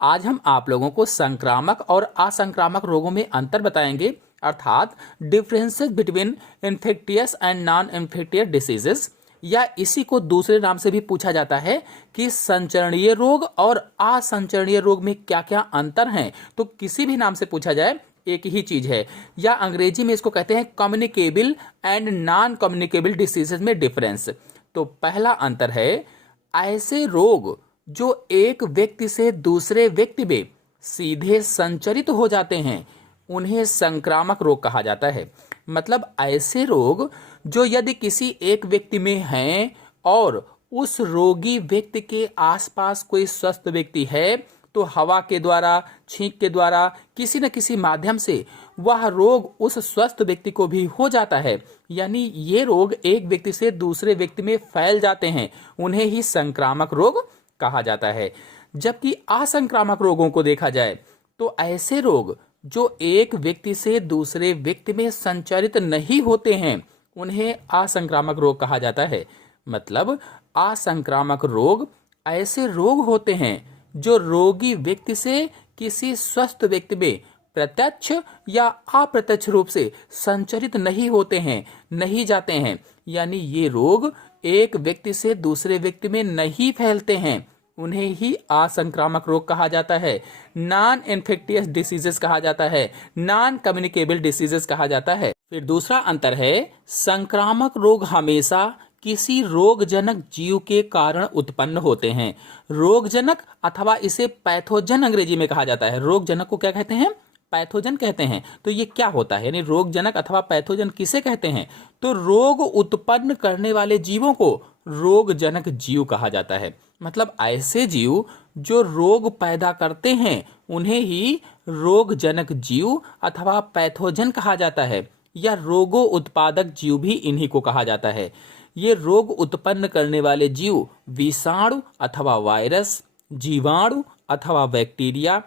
आज हम आप लोगों को संक्रामक और असंक्रामक रोगों में अंतर बताएंगे, अर्थात differences between infectious and non infectious diseases, या इसी को दूसरे नाम से भी पूछा जाता है कि संचरणीय रोग और असंचरणीय रोग में क्या क्या अंतर हैं। तो किसी भी नाम से पूछा जाए एक ही चीज है, या अंग्रेजी में इसको कहते हैं communicable and non communicable diseases में डिफरेंस। तो पहला अंतर है ऐसे रोग जो एक व्यक्ति से दूसरे व्यक्ति में सीधे संचरित हो जाते हैं उन्हें संक्रामक रोग कहा जाता है। मतलब ऐसे रोग जो यदि किसी एक व्यक्ति में हैं और उस रोगी व्यक्ति के आसपास कोई स्वस्थ व्यक्ति है तो हवा के द्वारा, छींक के द्वारा, किसी न किसी माध्यम से वह रोग उस स्वस्थ व्यक्ति को भी हो जाता है। यानी ये रोग एक व्यक्ति से दूसरे व्यक्ति में फैल जाते हैं, उन्हें ही संक्रामक रोग कहा जाता है। जबकि असंक्रामक रोगों को देखा जाए तो ऐसे रोग जो एक व्यक्ति से दूसरे व्यक्ति में संचरित नहीं होते हैं उन्हें असंक्रामक रोग कहा जाता है। मतलब असंक्रामक रोग ऐसे रोग होते हैं जो रोगी व्यक्ति से किसी स्वस्थ व्यक्ति में प्रत्यक्ष या अप्रत्यक्ष रूप से संचरित नहीं होते हैं, नहीं जाते हैं। यानी ये रोग एक व्यक्ति से दूसरे व्यक्ति में नहीं फैलते हैं, उन्हें ही असंक्रामक रोग कहा जाता है, नॉन इन्फेक्टियस डिसीजेस कहा जाता है, नॉन कम्युनिकेबल डिसीजेस कहा जाता है। फिर दूसरा अंतर है संक्रामक रोग हमेशा किसी रोगजनक जीव के कारण उत्पन्न होते हैं। रोगजनक अथवा इसे पैथोजन अंग्रेजी में कहा जाता है। रोगजनक को क्या कहते हैं? पैथोजन कहते हैं। तो ये क्या होता है, यानी रोगजनक अथवा पैथोजन किसे कहते हैं? तो रोग उत्पन्न करने वाले जीवों को रोगजनक जीव कहा जाता है। मतलब ऐसे जीव जो रोग पैदा करते हैं उन्हें ही रोगजनक जीव अथवा पैथोजन कहा जाता है, या रोगो उत्पादक जीव भी इन्हीं को कहा जाता है। ये रोग उत्पन्न करने वाले जीव विषाणु अथवा वायरस, जीवाणु अथवा बैक्टीरिया,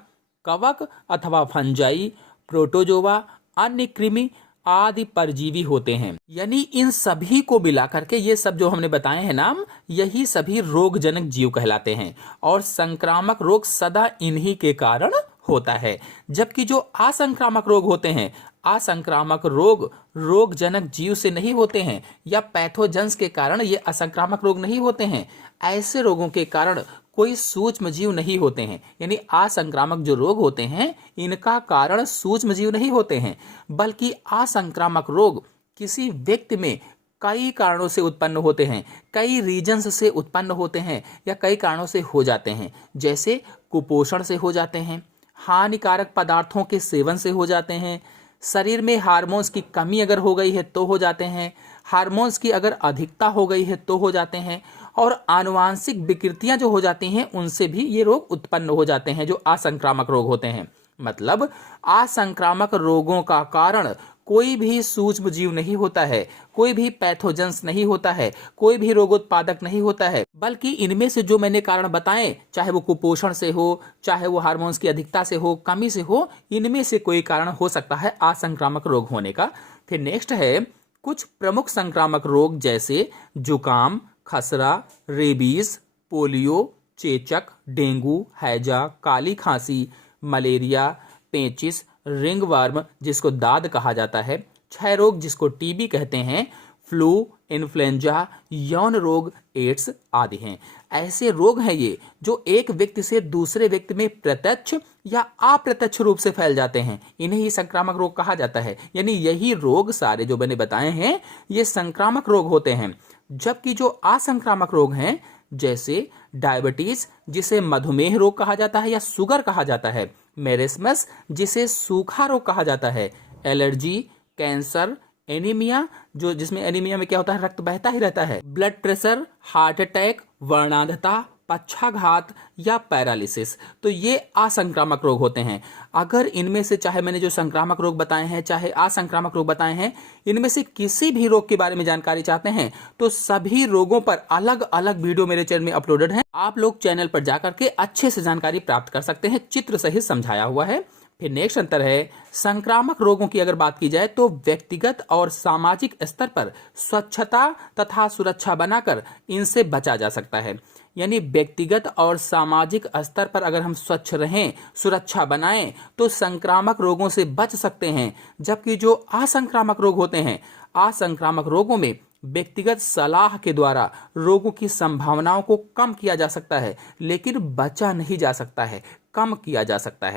कवक अथवा फंजाई, प्रोटोजोआ, अन्य कृमि आदि परजीवी होते हैं। यानी इन सभी को मिला करके ये सब जो हमने बताए हैं नाम, यही सभी रोगजनक जीव कहलाते हैं और संक्रामक रोग सदा इन्हीं के कारण होता है। जबकि जो असंक्रामक रोग होते हैं, असंक्रामक रोग रोगजनक जीव से नहीं होते हैं या पैथोजेंस के कारण ये असंक्रामक रोग नहीं होते हैं। ऐसे रोगों के कारण कोई सूक्ष्म जीव नहीं होते हैं। यानी असंक्रामक जो रोग होते हैं इनका कारण सूक्ष्म जीव नहीं होते हैं, बल्कि असंक्रामक रोग किसी व्यक्ति में कई कारणों से उत्पन्न होते हैं, कई रीजन्स से उत्पन्न होते हैं या कई कारणों से हो जाते हैं। जैसे कुपोषण से हो जाते हैं, हानिकारक पदार्थों के सेवन से हो जाते हैं, शरीर में हार्मोन्स की कमी अगर हो गई है तो हो जाते हैं, हार्मोन्स की अगर अधिकता हो गई है तो हो जाते हैं, और आनुवांशिक विकृतियां जो हो जाती हैं उनसे भी ये रोग उत्पन्न हो जाते हैं जो असंक्रामक रोग होते हैं। मतलब असंक्रामक रोगों का कारण कोई भी सूक्ष्म जीव नहीं होता है, कोई भी पैथोजेंस नहीं होता है, कोई भी रोगोत्पादक नहीं होता है, बल्कि इनमें से जो मैंने कारण बताए, चाहे वो कुपोषण से हो, चाहे वो हार्मोन्स की अधिकता से हो, कमी से हो, इनमें से कोई कारण हो सकता है असंक्रामक रोग होने का। फिर नेक्स्ट है कुछ प्रमुख संक्रामक रोग जैसे जुकाम, खसरा, रेबीज, पोलियो, चेचक, डेंगू, हैजा, काली खांसी, मलेरिया, पेचिस, रिंगवर्म जिसको दाद कहा जाता है, क्षय रोग जिसको टीबी कहते हैं, फ्लू, इन्फ्लुएंजा, यौन रोग, एड्स आदि हैं। ऐसे रोग हैं ये जो एक व्यक्ति से दूसरे व्यक्ति में प्रत्यक्ष या अप्रत्यक्ष रूप से फैल जाते हैं, इन्हें ही संक्रामक रोग कहा जाता है। यानी यही रोग सारे जो मैंने बताए हैं ये संक्रामक रोग होते हैं। जबकि जो असंक्रामक रोग हैं जैसे डायबिटीज जिसे मधुमेह रोग कहा जाता है या शुगर कहा जाता है, मेरेस्मस जिसे सूखा रोग कहा जाता है, एलर्जी, कैंसर, एनीमिया जो जिसमें एनीमिया में क्या होता है, रक्त बहता ही रहता है, ब्लड प्रेशर, हार्ट अटैक, वर्णांधता, पक्षाघात या पैरालिसिस, तो ये असंक्रामक रोग होते हैं। अगर इनमें से चाहे मैंने जो संक्रामक रोग बताए हैं चाहे असंक्रामक रोग बताए हैं, इनमें से किसी भी रोग के बारे में जानकारी चाहते हैं तो सभी रोगों पर अलग अलग वीडियो मेरे चैनल में अपलोडेड है। आप लोग चैनल पर जाकर के अच्छे से जानकारी प्राप्त कर सकते हैं, चित्र सहित समझाया हुआ है। फिर नेक्स्ट अंतर है संक्रामक रोगों की अगर बात की जाए तो व्यक्तिगत और सामाजिक स्तर पर स्वच्छता तथा सुरक्षा बनाकर इनसे बचा जा सकता है। यानी व्यक्तिगत और सामाजिक स्तर पर अगर हम स्वच्छ रहें, सुरक्षा बनाएं, तो संक्रामक रोगों से बच सकते हैं। जबकि जो असंक्रामक रोग होते हैं, असंक्रामक रोगों में व्यक्तिगत सलाह के द्वारा रोगों की संभावनाओं को कम किया जा सकता है, लेकिन बचा नहीं जा सकता है, कम किया जा सकता है।